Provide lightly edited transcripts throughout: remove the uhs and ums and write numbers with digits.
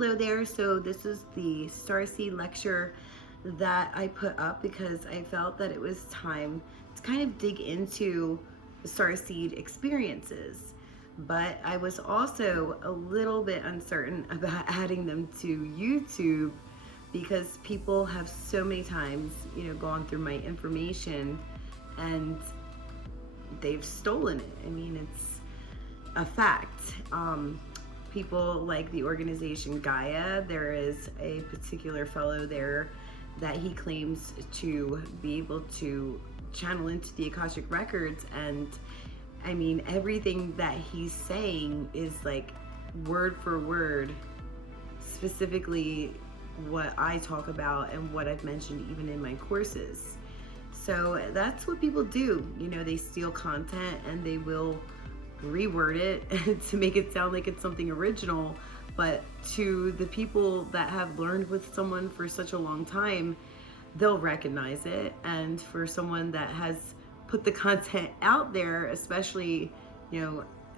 Hello there. So this is the Starseed lecture that I put up because I felt that it was time to kind of dig into the Starseed experiences. But I was also a little bit uncertain about adding them to YouTube because people have so many times, gone through my information and they've stolen it. I mean, it's a fact. People like the organization Gaia, there is a particular fellow there that he claims to be able to channel into the Akashic records, and I mean, everything that he's saying is like word for word, specifically what I talk about and what I've mentioned even in my courses. So that's what people do. They steal content and they will reword it to make it sound like it's something original, but to the people that have learned with someone for such a long time, they'll recognize it. And for someone that has put the content out there, especially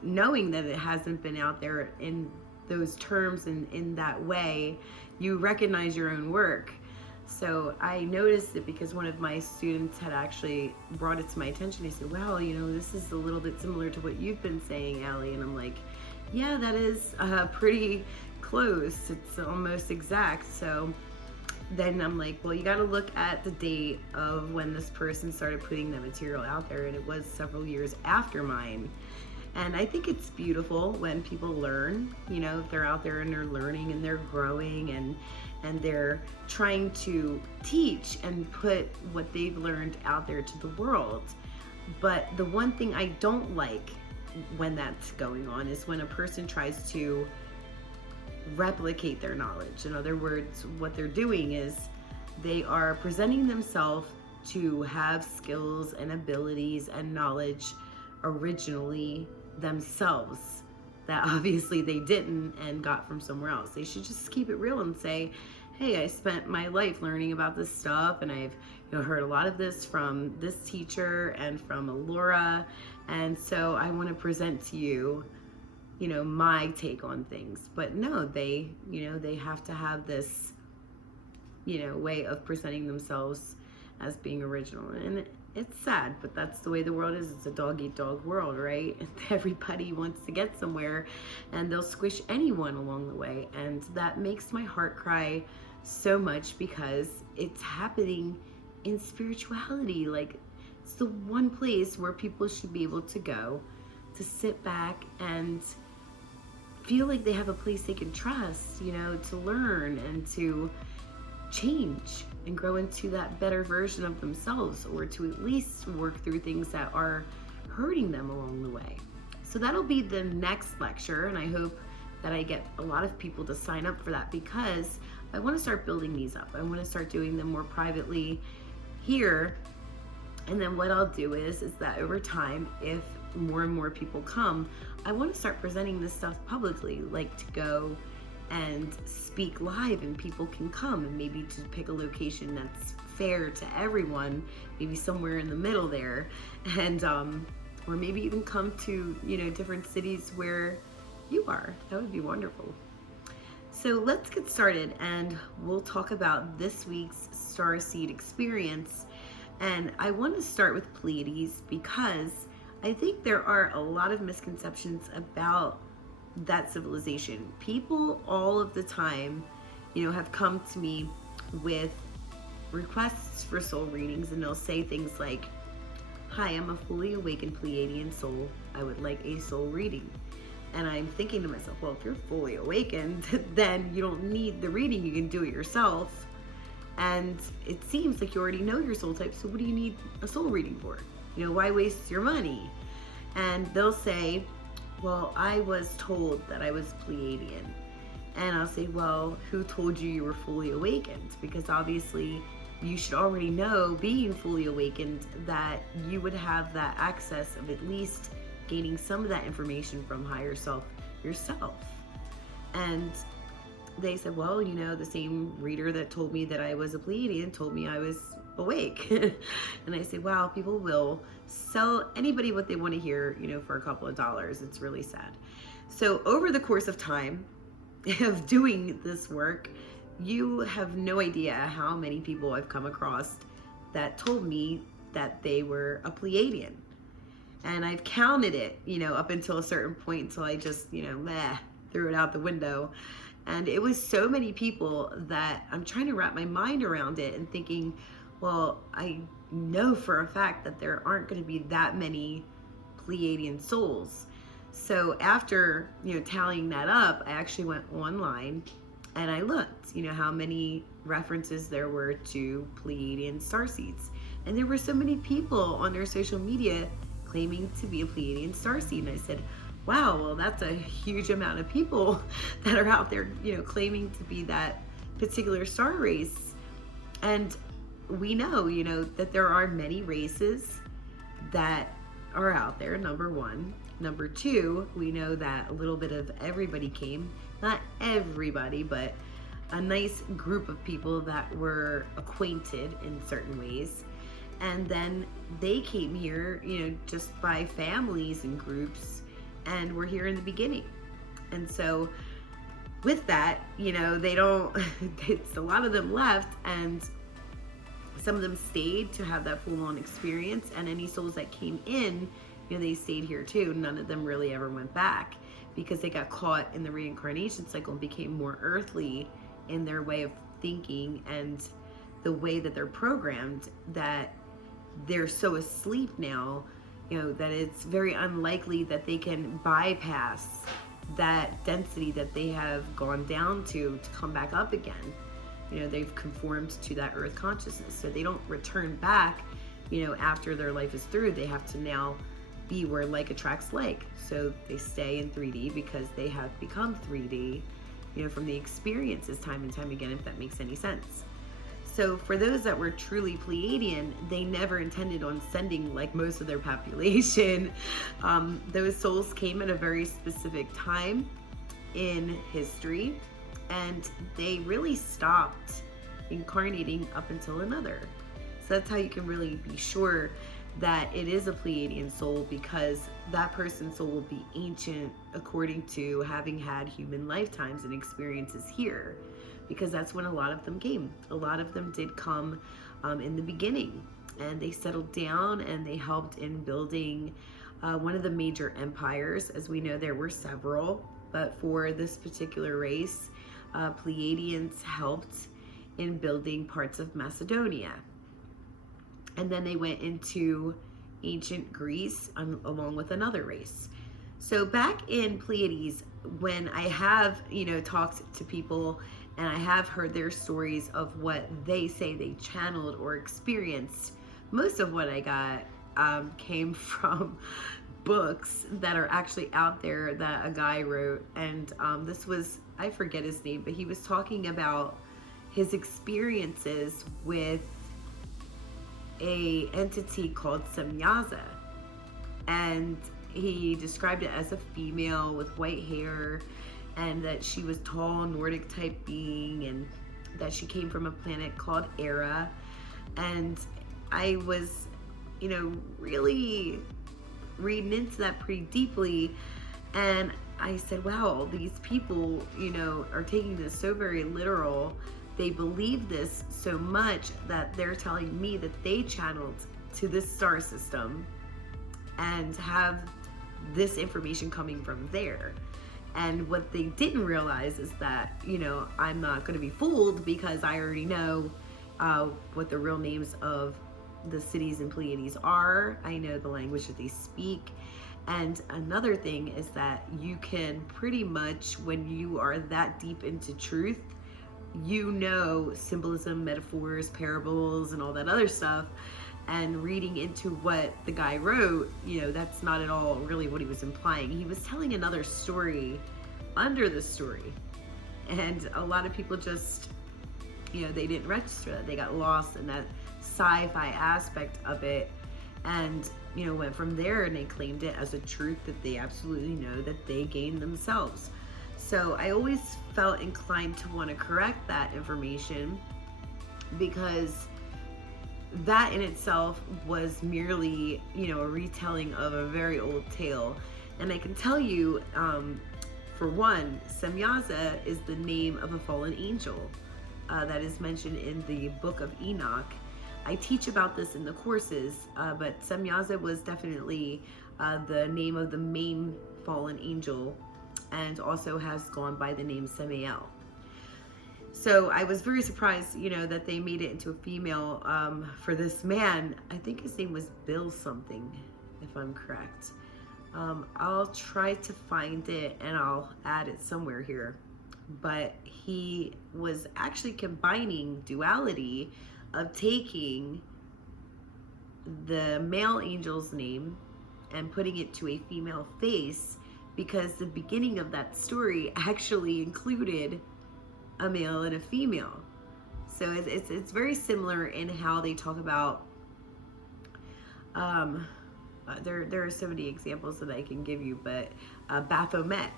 knowing that it hasn't been out there in those terms and in that way, you recognize your own work. So I noticed it because one of my students had actually brought it to my attention. He said, wow, this is a little bit similar to what you've been saying, Allie. And I'm like, yeah, that is pretty close. It's almost exact. So then I'm like, well, you got to look at the date of when this person started putting the material out there. And it was several years after mine. And I think it's beautiful when people learn, if they're out there and they're learning and they're growing and they're trying to teach and put what they've learned out there to the world. But the one thing I don't like when that's going on is when a person tries to replicate their knowledge. In other words, what they're doing is they are presenting themselves to have skills and abilities and knowledge originally themselves that obviously they didn't and got from somewhere else. They should just keep it real and say, hey, I spent my life learning about this stuff, and I've heard a lot of this from this teacher and from Alura, and so I want to present to you my take on things. But no, they have to have this way of presenting themselves as being original. And it's sad, but that's the way the world is. It's a dog-eat-dog world, right? Everybody wants to get somewhere, and they'll squish anyone along the way. And that makes my heart cry so much because it's happening in spirituality. Like, it's the one place where people should be able to go to sit back and feel like they have a place they can trust, to learn and to change and grow into that better version of themselves, or to at least work through things that are hurting them along the way. So that'll be the next lecture, and I hope that I get a lot of people to sign up for that because I want to start building these up. I want to start doing them more privately here, and then what I'll do is that over time, if more and more people come, I want to start presenting this stuff publicly, like to go and speak live and people can come, and maybe to pick a location that's fair to everyone, maybe somewhere in the middle there, and or maybe even come to different cities where you are. That would be wonderful. So let's get started, and we'll talk about this week's Starseed experience. And I want to start with Pleiades because I think there are a lot of misconceptions about that civilization. People all of the time, have come to me with requests for soul readings, and they'll say things like, hi, I'm a fully awakened Pleiadian soul. I would like a soul reading. And I'm thinking to myself, well, if you're fully awakened, then you don't need the reading. You can do it yourself. And it seems like you already know your soul type, so what do you need a soul reading for? Why waste your money? And they'll say, well, I was told that I was Pleiadian. And I'll say, well, who told you you were fully awakened? Because obviously you should already know, being fully awakened, that you would have that access of at least gaining some of that information from higher self yourself. And they said, well, the same reader that told me that I was a Pleiadian told me I was awake. And I say, wow, people will sell anybody what they want to hear, for a couple of dollars. It's really sad. So over the course of time, of doing this work, you have no idea how many people I've come across that told me that they were a Pleiadian. And I've counted it, up until a certain point, until I just, threw it out the window. And it was so many people that I'm trying to wrap my mind around it and thinking, well, I know for a fact that there aren't going to be that many Pleiadian souls. So after, tallying that up, I actually went online and I looked, how many references there were to Pleiadian Starseeds. And there were so many people on their social media claiming to be a Pleiadian Starseed. And I said, wow, well, that's a huge amount of people that are out there, claiming to be that particular star race. And we know, that there are many races that are out there, number one. Number two, we know that a little bit of everybody came. Not everybody, but a nice group of people that were acquainted in certain ways. And then they came here, just by families and groups, and were here in the beginning. And so with that, they don't, it's a lot of them left, and some of them stayed to have that full-on experience, and any souls that came in, they stayed here too. None of them really ever went back because they got caught in the reincarnation cycle and became more earthly in their way of thinking and the way that they're programmed, that they're so asleep now, that it's very unlikely that they can bypass that density that they have gone down to come back up again. They've conformed to that earth consciousness, so they don't return back, after their life is through. They have to now be where like attracts like. So they stay in 3D because they have become 3D, from the experiences time and time again, if that makes any sense. So for those that were truly Pleiadian, they never intended on sending like most of their population. Those souls came at a very specific time in history, and they really stopped incarnating up until another. So that's how you can really be sure that it is a Pleiadian soul, because that person's soul will be ancient according to having had human lifetimes and experiences here, because that's when a lot of them came. A lot of them did come in the beginning, and they settled down and they helped in building one of the major empires. As we know, there were several, but for this particular race, Pleiadians helped in building parts of Macedonia. And then they went into ancient Greece along with another race. So back in Pleiades, when I have, talked to people and I have heard their stories of what they say they channeled or experienced, most of what I got came from books that are actually out there that a guy wrote. And this was, I forget his name, but he was talking about his experiences with a entity called Semyaza, and he described it as a female with white hair, and that she was tall, Nordic type being, and that she came from a planet called Era. And I was, really reading into that pretty deeply, and I said, wow, these people, are taking this so very literal. They believe this so much that they're telling me that they channeled to this star system and have this information coming from there. And what they didn't realize is that, I'm not going to be fooled, because I already know what the real names of the cities in Pleiades are. I know the language that they speak. And another thing is that you can pretty much, when you are that deep into truth, symbolism, metaphors, parables, and all that other stuff. And reading into what the guy wrote, that's not at all really what he was implying. He was telling another story under the story. And a lot of people just, they didn't register that. They got lost in that sci-fi aspect of it, and, went from there, and they claimed it as a truth that they absolutely know that they gained themselves. So I always felt inclined to want to correct that information, because that in itself was merely, a retelling of a very old tale. And I can tell you, For one, Semyaza is the name of a fallen angel that is mentioned in the book of Enoch. I teach about this in the courses, but Semyaza was definitely the name of the main fallen angel, and also has gone by the name Samael. So I was very surprised, that they made it into a female for this man. I think his name was Bill something, if I'm correct. I'll try to find it and I'll add it somewhere here. But he was actually combining duality of taking the male angel's name and putting it to a female face, because the beginning of that story actually included a male and a female. So it's very similar in how they talk about there are so many examples that I can give you, but Baphomet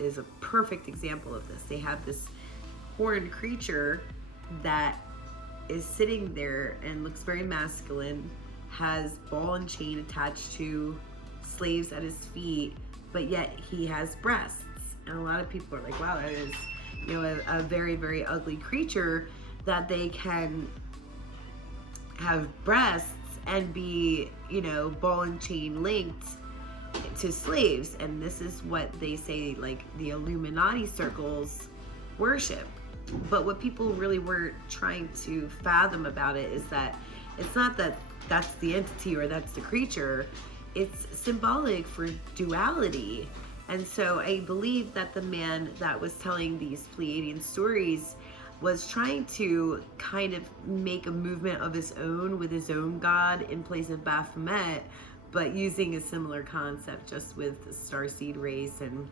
is a perfect example of this. They have this horned creature that is sitting there and looks very masculine, has ball and chain attached to slaves at his feet, but yet he has breasts. And a lot of people are like, wow, that is a very, very ugly creature, that they can have breasts and be, ball and chain linked to slaves. And this is what they say, like, the Illuminati circles worship. But what people really were trying to fathom about it is that it's not that that's the entity or that's the creature. It's symbolic for duality. And so I believe that the man that was telling these Pleiadian stories was trying to kind of make a movement of his own with his own god in place of Baphomet, but using a similar concept, just with the Starseed race and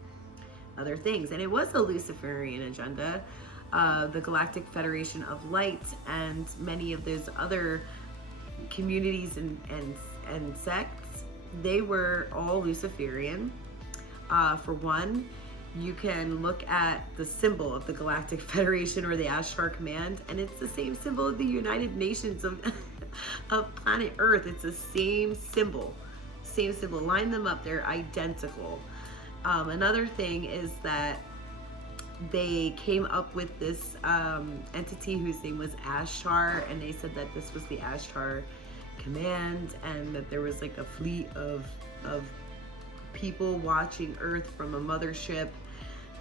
other things. And it was a Luciferian agenda. The Galactic Federation of Light and many of those other communities and sects, they were all Luciferian. For one, you can look at the symbol of the Galactic Federation or the Ashtar Command, and it's the same symbol of the United Nations of planet Earth. It's the same symbol. Line them up, they're identical. Another thing is that they came up with this entity whose name was Ashtar, and they said that this was the Ashtar Command, and that there was like a fleet of people watching Earth from a mothership.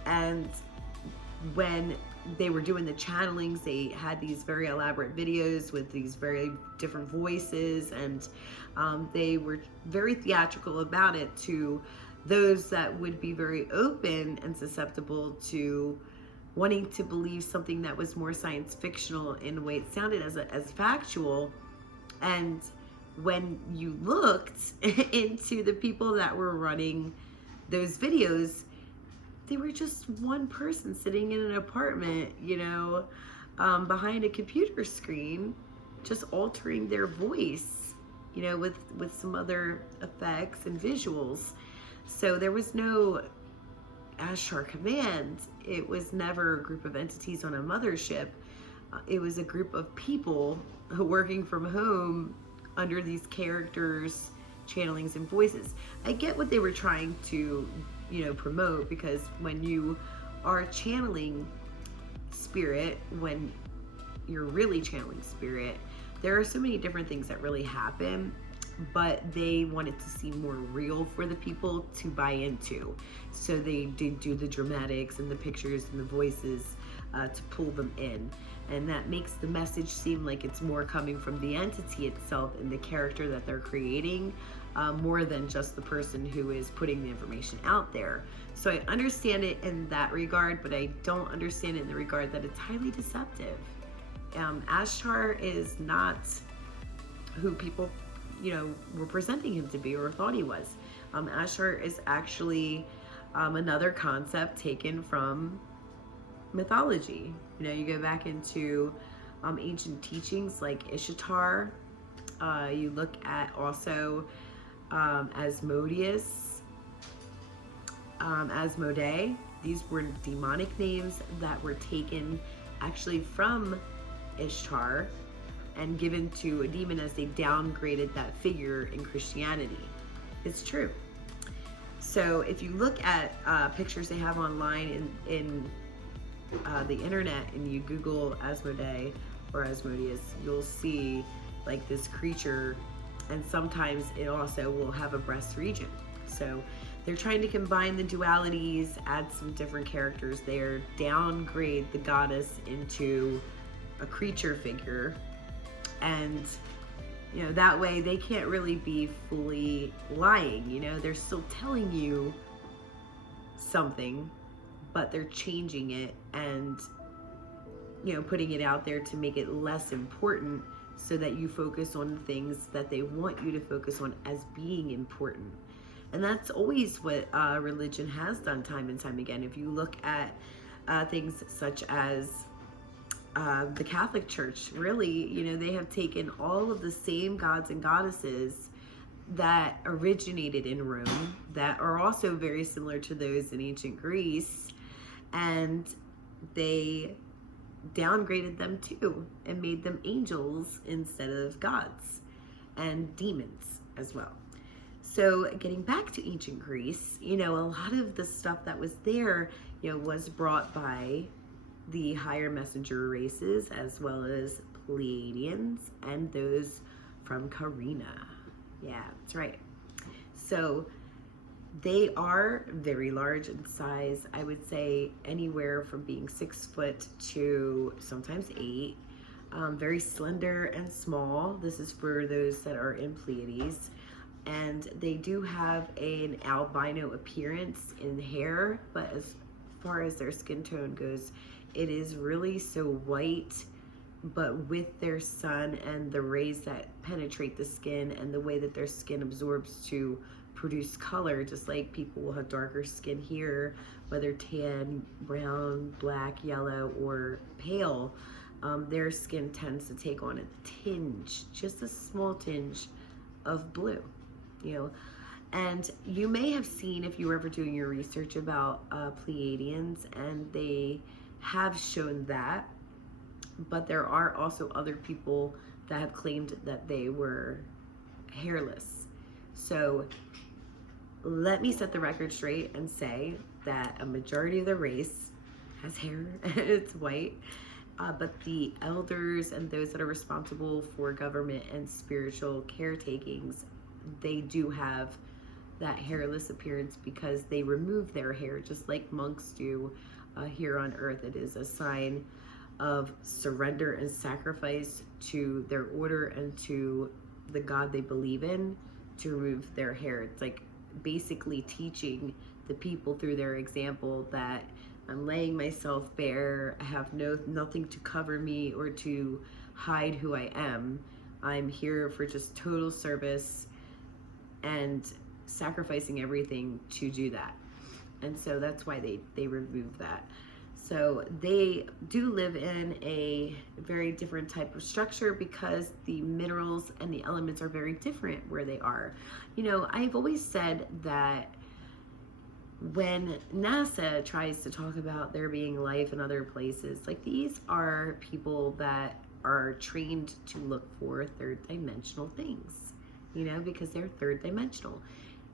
And when they were doing the channelings, they had these very elaborate videos with these very different voices, and they were very theatrical about it to those that would be very open and susceptible to wanting to believe something that was more science fictional in a way it sounded as factual. And when you looked into the people that were running those videos, they were just one person sitting in an apartment, behind a computer screen, just altering their voice, with some other effects and visuals. So there was no Ashtar Command. It was never a group of entities on a mothership. It was a group of people working from home under these characters, channelings, and voices. I get what they were trying to, promote, because when you are channeling spirit, when you're really channeling spirit, there are so many different things that really happen, but they wanted to seem more real for the people to buy into. So they did do the dramatics and the pictures and the voices to pull them in. And that makes the message seem like it's more coming from the entity itself and the character that they're creating, more than just the person who is putting the information out there. So I understand it in that regard, but I don't understand it in the regard that it's highly deceptive. Ashtar is not who people, were presenting him to be or thought he was. Ashtar is actually another concept taken from mythology. You go back into ancient teachings like Ishtar. You look at also Asmodeus, Asmodee. These were demonic names that were taken actually from Ishtar and given to a demon as they downgraded that figure in Christianity. It's true. So if you look at pictures they have online in the internet, and you Google Asmodee or Asmodeus, you'll see like this creature, and sometimes it also will have a breast region. So they're trying to combine the dualities, add some different characters there, downgrade the goddess into a creature figure, and you know, that way they can't really be fully lying. You know, they're still telling you something, but they're changing it and, you know, putting it out there to make it less important, so that you focus on things that they want you to focus on as being important. And that's always what religion has done time and time again. If you look at things such as the Catholic Church, really, you know, they have taken all of the same gods and goddesses that originated in Rome, that are also very similar to those in ancient Greece, and they downgraded them too and made them angels instead of gods, and demons as well. So getting back to ancient Greece, you know, a lot of the stuff that was there, you know, was brought by the higher messenger races, as well as Pleiadians and those from Carina. Yeah, that's right. So they are very large in size. I would say anywhere from being 6 foot to sometimes 8. Very slender and small. This is for those that are in Pleiades. And they do have an albino appearance in hair, but as far as their skin tone goes, it is really so white, but with their sun and the rays that penetrate the skin and the way that their skin absorbs to produce color, just like people will have darker skin here, whether tan, brown, black, yellow, or pale, their skin tends to take on a tinge, just a small tinge of blue, you know. And you may have seen, if you were ever doing your research about Pleiadians, and they have shown that, but there are also other people that have claimed that they were hairless. So let me set the record straight and say that a majority of the race has hair and it's white, but the elders and those that are responsible for government and spiritual caretakings, they do have that hairless appearance because they remove their hair just like monks do here on earth. It is a sign of surrender and sacrifice to their order and to the God they believe in, to remove their hair. It's like basically teaching the people through their example that I'm laying myself bare, I have nothing to cover me or to hide who I am. I'm here for just total service and sacrificing everything to do that. And so that's why they removed that. So they do live in a very different type of structure because the minerals and the elements are very different where they are. You know, I've always said that when NASA tries to talk about there being life in other places, like, these are people that are trained to look for third dimensional things, you know, because they're third dimensional.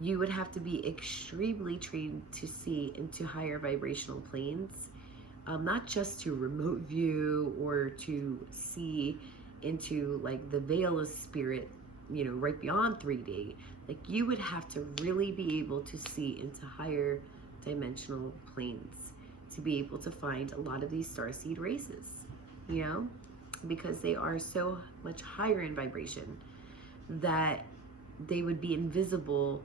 You would have to be extremely trained to see into higher vibrational planes, not just to remote view or to see into like the veil of spirit, you know, right beyond 3D. Like, you would have to really be able to see into higher dimensional planes to be able to find a lot of these starseed races, you know, because they are so much higher in vibration that they would be invisible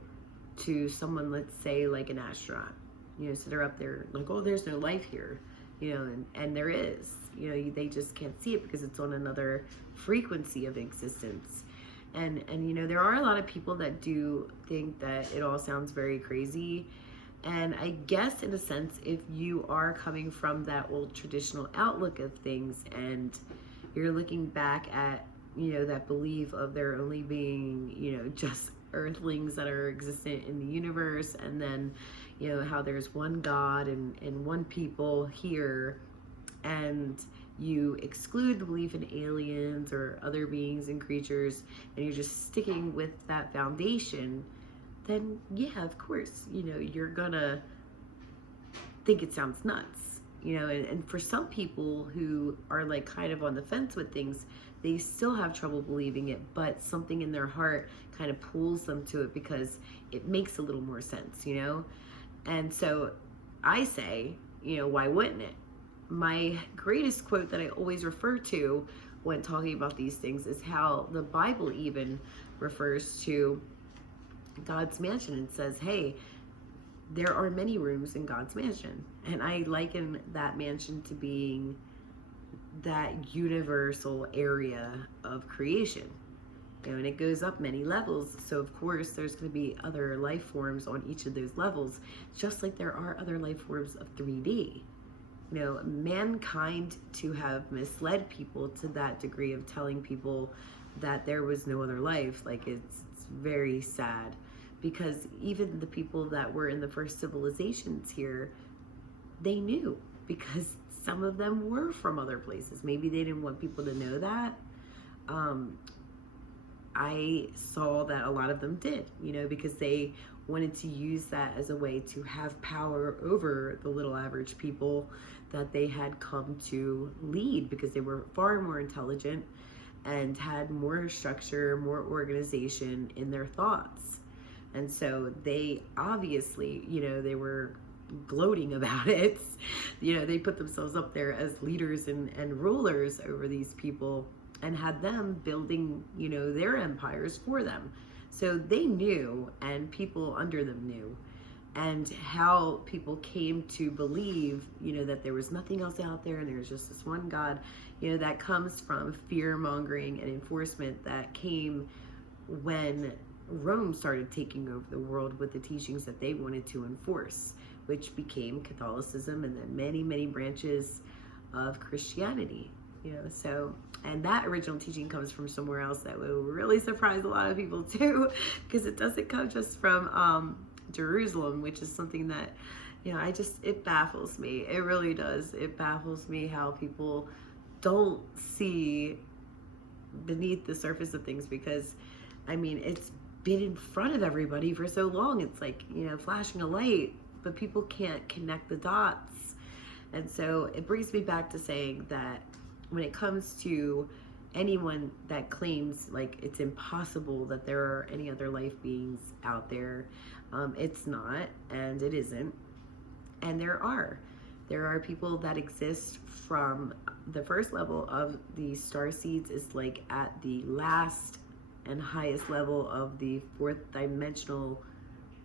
to someone, let's say like an astronaut, you know. So they're up there like, oh, there's no life here, you know, and there is, you know, they just can't see it because it's on another frequency of existence. And you know, there are a lot of people that do think that it all sounds very crazy. And I guess in a sense, if you are coming from that old traditional outlook of things and you're looking back at, you know, that belief of there only being, you know, just earthlings that are existent in the universe, and then, you know, how there's one God and one people here, and you exclude the belief in aliens or other beings and creatures, and you're just sticking with that foundation, then yeah, of course, you're gonna think it sounds nuts, and for some people who are like kind of on the fence with things, they still have trouble believing it, but something in their heart kind of pulls them to it because it makes a little more sense, and so I say, why wouldn't it? My greatest quote that I always refer to when talking about these things is how the Bible even refers to God's mansion and says, hey, there are many rooms in God's mansion. And I liken that mansion to being that universal area of creation. And it goes up many levels. So of course there's going to be other life forms on each of those levels, just like there are other life forms of 3D. Mankind to have misled people to that degree of telling people that there was no other life, like it's very sad, because even the people that were in the first civilizations here, they knew, because some of them were from other places. Maybe they didn't want people to know that. I saw that a lot of them did, because they wanted to use that as a way to have power over the little average people that they had come to lead, because they were far more intelligent and had more structure, more organization in their thoughts. And so they obviously, they were gloating about it. They put themselves up there as leaders and rulers over these people and had them building, their empires for them. So they knew, and people under them knew. And how people came to believe, that there was nothing else out there and there was just this one God, that comes from fear-mongering and enforcement that came when Rome started taking over the world with the teachings that they wanted to enforce, which became Catholicism and then many, many branches of Christianity. So, and that original teaching comes from somewhere else that will really surprise a lot of people too, because it doesn't come just from Jerusalem, which is something that, it baffles me. It really does. It baffles me how people don't see beneath the surface of things, because, it's been in front of everybody for so long. It's like, flashing a light, but people can't connect the dots. And so it brings me back to saying that when it comes to anyone that claims like it's impossible that there are any other life beings out there, it's not, and it isn't. And there are people that exist from the first level of the Starseeds is like at the last and highest level of the fourth dimensional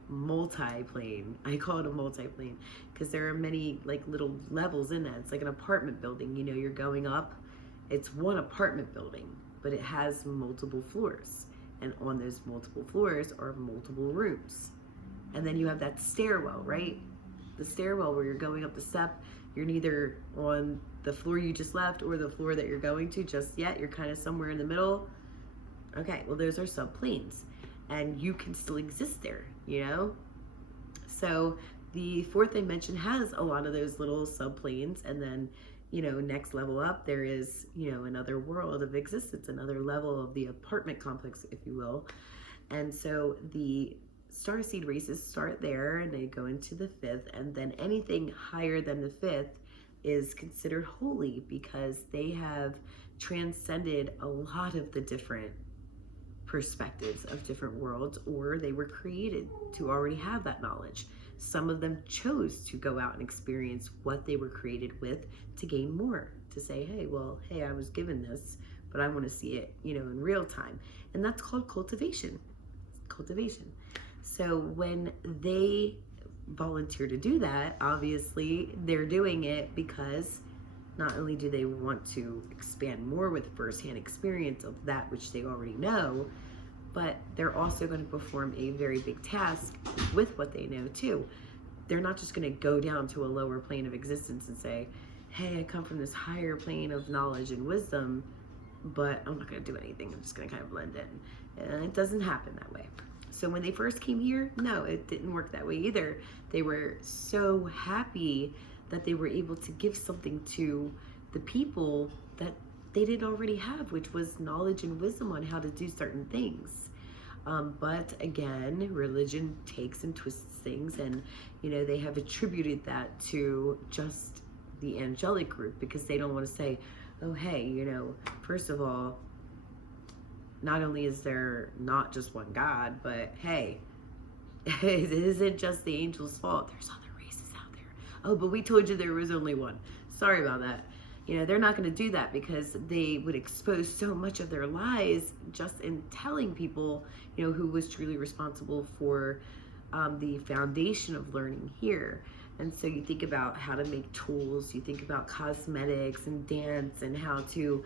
multi-plane. I call it a multi-plane because there are many like little levels in that. It's like an apartment building. You're going up. It's one apartment building, but it has multiple floors. And on those multiple floors are multiple rooms. And then you have that stairwell, right? The stairwell where you're going up the step. You're neither on the floor you just left or the floor that you're going to just yet. You're kind of somewhere in the middle. Okay, well, those are subplanes. And you can still exist there, So the fourth dimension has a lot of those little subplanes, and then, next level up, there is, another world of existence, another level of the apartment complex, if you will. And so the Starseed races start there, and they go into the fifth, and then anything higher than the fifth is considered holy because they have transcended a lot of the different perspectives of different worlds, or they were created to already have that knowledge. Some of them chose to go out and experience what they were created with to gain more, to say, hey, I was given this, but I want to see it, in real time. And that's called cultivation. So when they volunteer to do that, obviously they're doing it because not only do they want to expand more with firsthand experience of that which they already know, but they're also going to perform a very big task with what they know too. They're not just going to go down to a lower plane of existence and say, hey, I come from this higher plane of knowledge and wisdom, but I'm not going to do anything. I'm just going to kind of blend in. And it doesn't happen that way. So when they first came here, no, it didn't work that way either. They were so happy that they were able to give something to the people that they didn't already have, which was knowledge and wisdom on how to do certain things. But again, religion takes and twists things, and they have attributed that to just the angelic group, because they don't want to say, oh hey, first of all, not only is there not just one God, but hey, it isn't just the angels' fault. There's other races out there. Oh, but we told you there was only one. Sorry about that. They're not going to do that, because they would expose so much of their lies just in telling people, who was truly responsible for the foundation of learning here. And so you think about how to make tools, you think about cosmetics and dance, and how to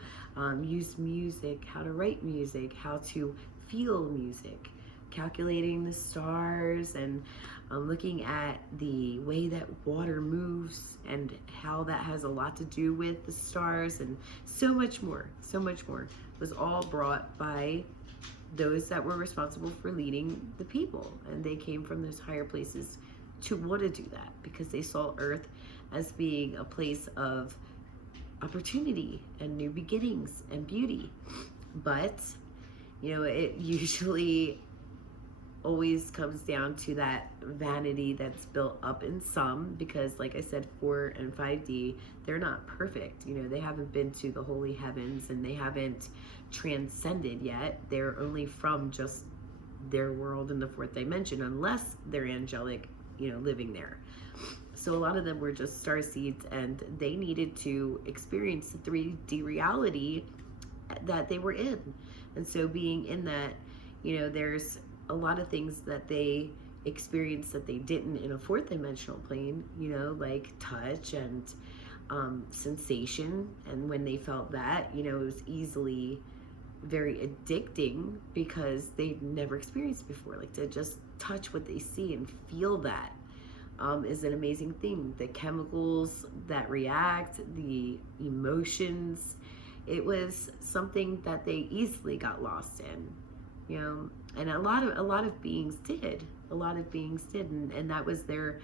use music, how to write music, how to feel music, calculating the stars, and looking at the way that water moves and how that has a lot to do with the stars, and so much more was all brought by those that were responsible for leading the people. And they came from those higher places to want to do that, because they saw Earth as being a place of opportunity and new beginnings and beauty. But it usually always comes down to that vanity that's built up in some, because like I said, 4 and 5D, they're not perfect. They haven't been to the holy heavens, and they haven't transcended yet. They're only from just their world in the 4th dimension, unless they're angelic, living there. So a lot of them were just starseeds, and they needed to experience the 3D reality that they were in. And so being in that, there's a lot of things that they experienced that they didn't in a 4th dimensional plane, like touch and sensation. And when they felt that, it was easily very addicting, because they'd never experienced before. Like, to just touch what they see and feel that is an amazing thing. The chemicals that react, the emotions, it was something that they easily got lost in, and a lot of beings did. And that was their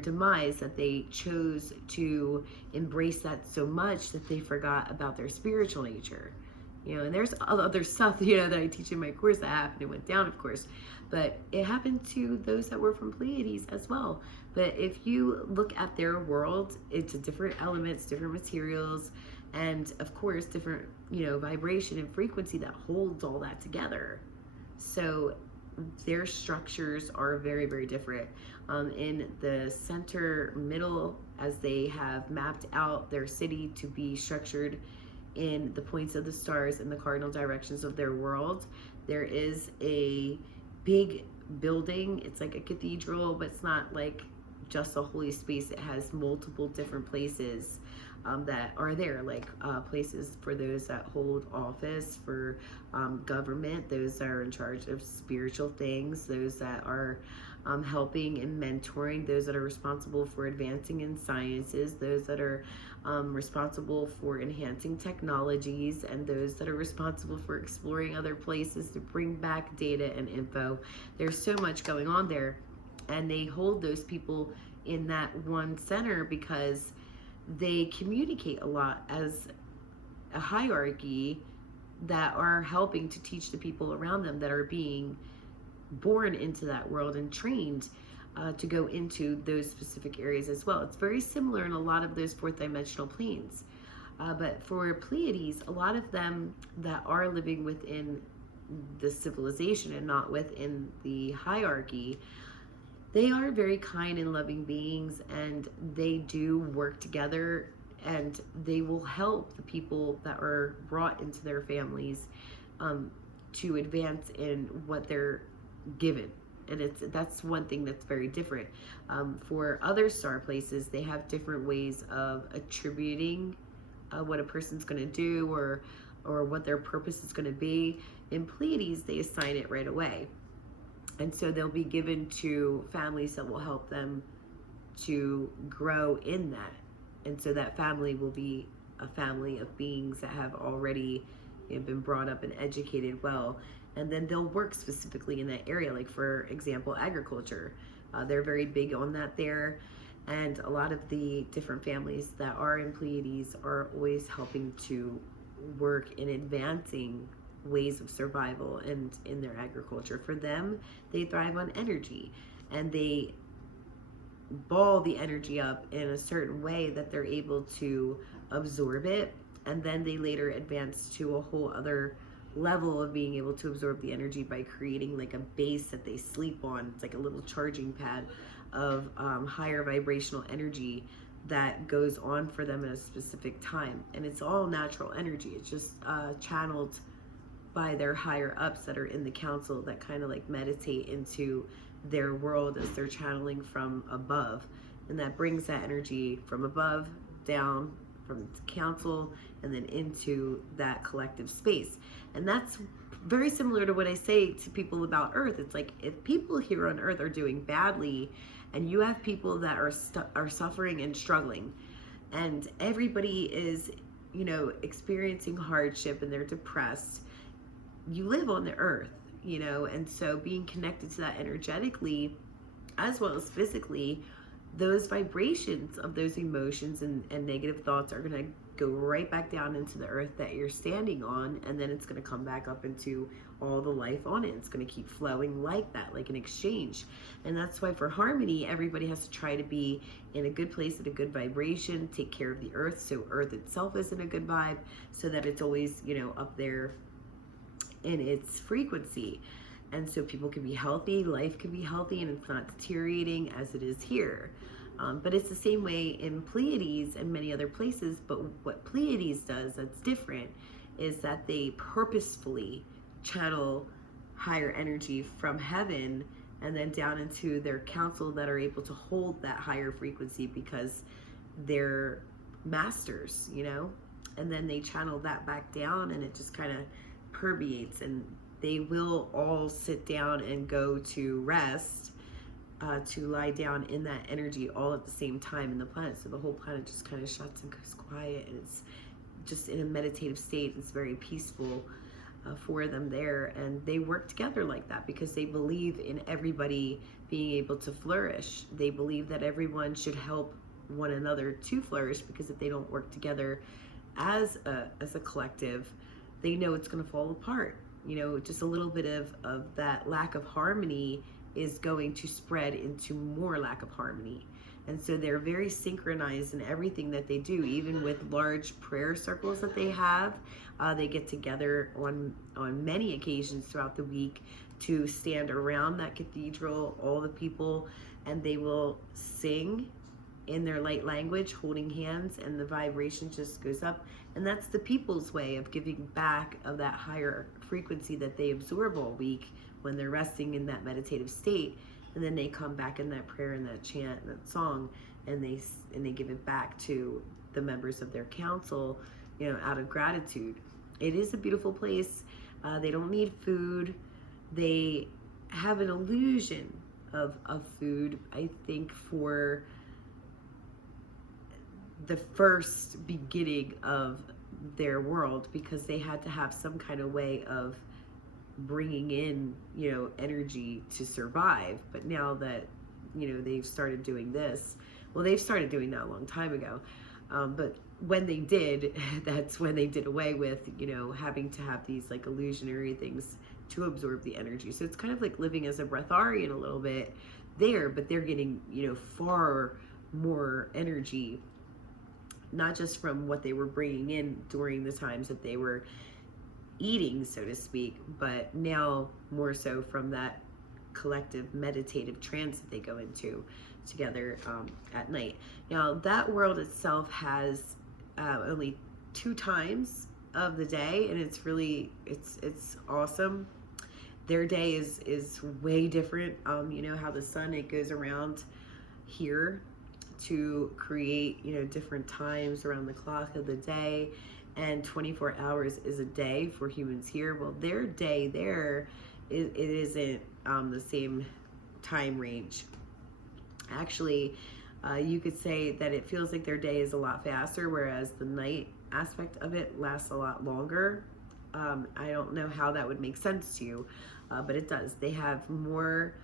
demise, that they chose to embrace that so much that they forgot about their spiritual nature. And there's other stuff, that I teach in my course that happened and went down, of course. But it happened to those that were from Pleiades as well. But if you look at their world, it's different elements, different materials, and of course, different, vibration and frequency that holds all that together. So their structures are very, very different. In the center middle, as they have mapped out their city to be structured in the points of the stars and the cardinal directions of their world, there is a big building. It's like a cathedral, but it's not like just a holy space. It has multiple different places that are there, like places for those that hold office, for government, those that are in charge of spiritual things, those that are helping and mentoring, those that are responsible for advancing in sciences, those that are responsible for enhancing technologies, and those that are responsible for exploring other places to bring back data and info. There's so much going on there, and they hold those people in that one center because they communicate a lot as a hierarchy that are helping to teach the people around them that are being born into that world and trained to go into those specific areas as well. It's very similar in a lot of those 4th dimensional planes. But for Pleiades, a lot of them that are living within the civilization and not within the hierarchy, they are very kind and loving beings, and they do work together, and they will help the people that are brought into their families to advance in what they're given. And that's one thing that's very different. For other star places, they have different ways of attributing what a person's going to do or what their purpose is going to be. In Pleiades, they assign it right away. And so they'll be given to families that will help them to grow in that. And so that family will be a family of beings that have already been brought up and educated well. And then they'll work specifically in that area. Like, for example, agriculture. They're very big on that there. And a lot of the different families that are in Pleiades are always helping to work in advancing ways of survival and in their agriculture. For them, they thrive on energy, and they ball the energy up in a certain way that they're able to absorb it, and then they later advance to a whole other level of being able to absorb the energy by creating like a base that they sleep on. It's like a little charging pad of higher vibrational energy that goes on for them at a specific time, and it's all natural energy. It's just channeled by their higher ups that are in the council, that kind of like meditate into their world as they're channeling from above, and that brings that energy from above down from the council and then into that collective space. And that's very similar to what I say to people about Earth. It's like, if people here on Earth are doing badly, and you have people that are suffering and struggling, and everybody is, you know, experiencing hardship and they're depressed, you live on the Earth, you know, and so being connected to that energetically as well as physically, those vibrations of those emotions and negative thoughts are going to go right back down into the earth that you're standing on, and then it's going to come back up into all the life on it. It's going to keep flowing like that, like an exchange. And that's why for harmony, everybody has to try to be in a good place, at a good vibration, take care of the earth, so earth itself is in a good vibe, so that it's always, you know, up there in its frequency. And so people can be healthy, life can be healthy, and it's not deteriorating as it is here. But it's the same way in Pleiades and many other places. But what Pleiades does that's different is that they purposefully channel higher energy from heaven and then down into their council that are able to hold that higher frequency, because they're masters, you know? And then they channel that back down, and it just kind of permeates, and they will all sit down and go to rest, to lie down in that energy all at the same time in the planet. So the whole planet just kind of shuts and goes quiet, and it's just in a meditative state. It's very peaceful for them there, and they work together like that because they believe in everybody being able to flourish. They believe that everyone should help one another to flourish, because if they don't work together as a collective, they know it's going to fall apart. You know, just a little bit of that lack of harmony is going to spread into more lack of harmony. And so they're very synchronized in everything that they do, even with large prayer circles that they have. They get together on many occasions throughout the week to stand around that cathedral, all the people, and they will sing in their light language, holding hands, and the vibration just goes up. And that's the people's way of giving back of that higher frequency that they absorb all week when they're resting in that meditative state. And then they come back in that prayer and that chant and that song, and they give it back to the members of their council, you know, out of gratitude. It is a beautiful place. They don't need food. They have an illusion of food, I think, for the first beginning of their world, because they had to have some kind of way of bringing in, you know, energy to survive. But now that, you know, they've started doing this, well, they've started doing that a long time ago, but when they did, that's when they did away with, you know, having to have these like illusionary things to absorb the energy. So it's kind of like living as a breatharian a little bit there, but they're getting, you know, far more energy, not just from what they were bringing in during the times that they were eating, so to speak, but now more so from that collective meditative trance that they go into together at night. Now, that world itself has only 2 times of the day, and it's really, it's awesome. Their day is way different. You know how the sun, it goes around here to create, you know, different times around the clock of the day, and 24 hours is a day for humans here. Well, their day there, it isn't the same time range. Actually, you could say that it feels like their day is a lot faster, whereas the night aspect of it lasts a lot longer. I don't know how that would make sense to you, but it does. They have more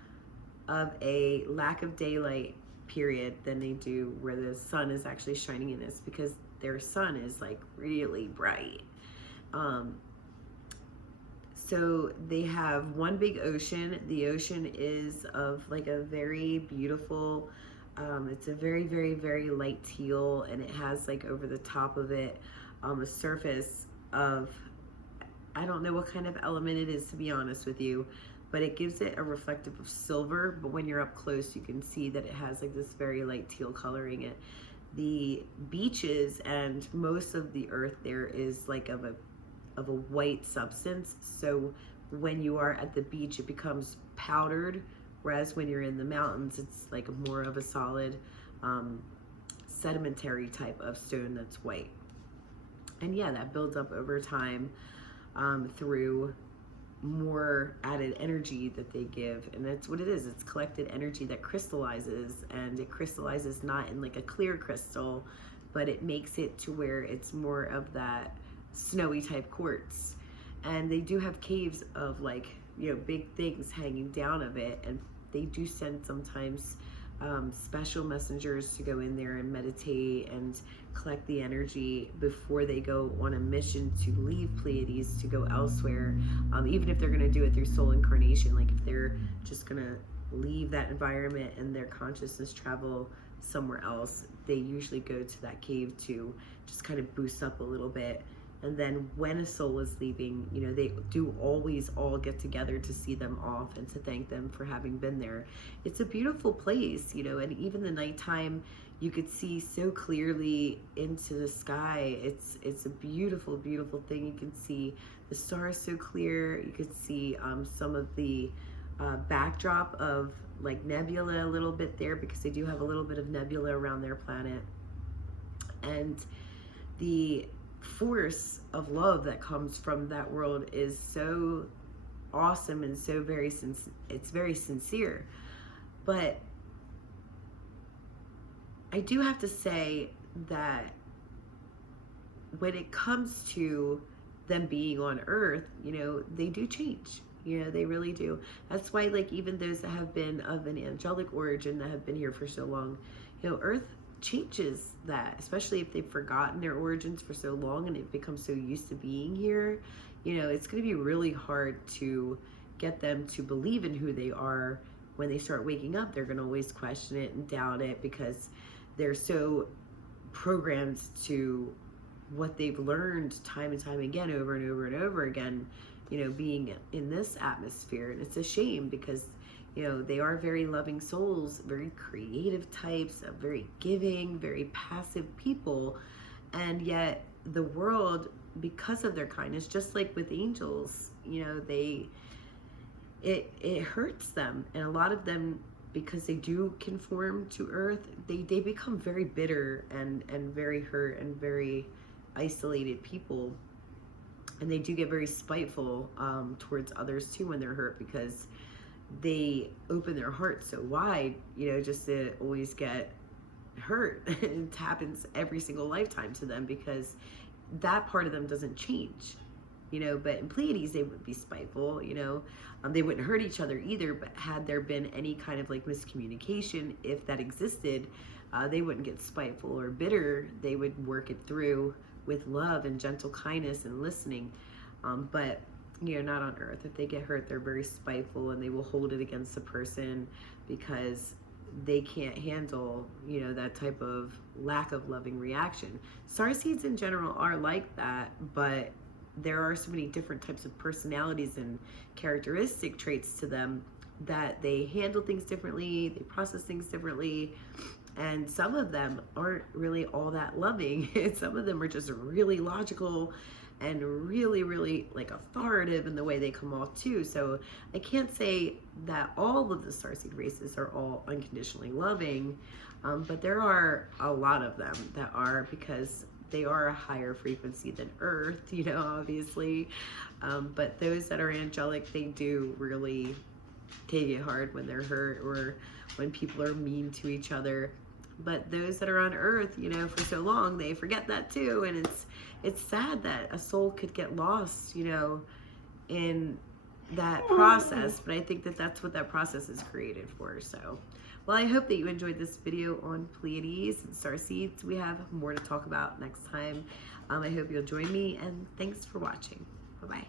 of a lack of daylight period than they do where the sun is actually shining in. This because their sun is like really bright. So they have one big ocean. The ocean is of like a very beautiful, it's a very, very, very light teal, and it has like over the top of it a surface of, I don't know what kind of element it is, to be honest with you, but it gives it a reflective of silver. But when you're up close, you can see that it has like this very light teal coloring it. The beaches and most of the earth there is like of a white substance. So when you are at the beach, it becomes powdered, whereas when you're in the mountains, it's like more of a solid sedimentary type of stone that's white. And yeah, that builds up over time through more added energy that they give, and that's what it is. It's collected energy that crystallizes, and it crystallizes not in like a clear crystal, but it makes it to where it's more of that snowy type quartz. And they do have caves of like, you know, big things hanging down of it, and they do send sometimes special messengers to go in there and meditate and collect the energy before they go on a mission to leave Pleiades to go elsewhere, even if they're going to do it through soul incarnation. Like if they're just going to leave that environment and their consciousness travel somewhere else, they usually go to that cave to just kind of boost up a little bit. And then when a soul is leaving, you know, they do always all get together to see them off and to thank them for having been there. It's a beautiful place, you know, and even the nighttime, you could see so clearly into the sky. It's a beautiful, beautiful thing. You can see the stars so clear. You could see some of the backdrop of like nebula a little bit there, because they do have a little bit of nebula around their planet. And the force of love that comes from that world is so awesome and so it's very sincere. But I do have to say that when it comes to them being on Earth, you know, they do change. You know, they really do. That's why, like, even those that have been of an angelic origin that have been here for so long, you know, Earth changes that, especially if they've forgotten their origins for so long and they've become so used to being here. You know, it's going to be really hard to get them to believe in who they are. When they start waking up, they're going to always question it and doubt it, because they're so programmed to what they've learned time and time again, over and over and over again, you know, being in this atmosphere. And it's a shame, because you know, they are very loving souls, very creative types, very giving, very passive people. And yet the world, because of their kindness, just like with angels, you know, it hurts them. And a lot of them, because they do conform to Earth, they become very bitter and very hurt and very isolated people. And they do get very spiteful towards others too when they're hurt, because they open their heart so wide, you know, just to always get hurt. It happens every single lifetime to them, because that part of them doesn't change, you know. But in Pleiades, they would be spiteful, you know. They wouldn't hurt each other either, but had there been any kind of like miscommunication, if that existed, they wouldn't get spiteful or bitter. They would work it through with love and gentle kindness and listening. But you know, not on Earth. If they get hurt, they're very spiteful, and they will hold it against the person, because they can't handle, you know, that type of lack of loving reaction. Starseeds in general are like that, but there are so many different types of personalities and characteristic traits to them that they handle things differently, they process things differently, and some of them aren't really all that loving. Some of them are just really logical and really, really like authoritative in the way they come off too. So I can't say that all of the Starseed races are all unconditionally loving, but there are a lot of them that are, because they are a higher frequency than Earth, you know, obviously. But those that are angelic, they do really take it hard when they're hurt or when people are mean to each other. But those that are on Earth, you know, for so long, they forget that too. And it's sad that a soul could get lost, you know, in that process. But I think that that's what that process is created for. So, well, I hope that you enjoyed this video on Pleiades and Starseeds. We have more to talk about next time. I hope you'll join me, and thanks for watching. Bye-bye.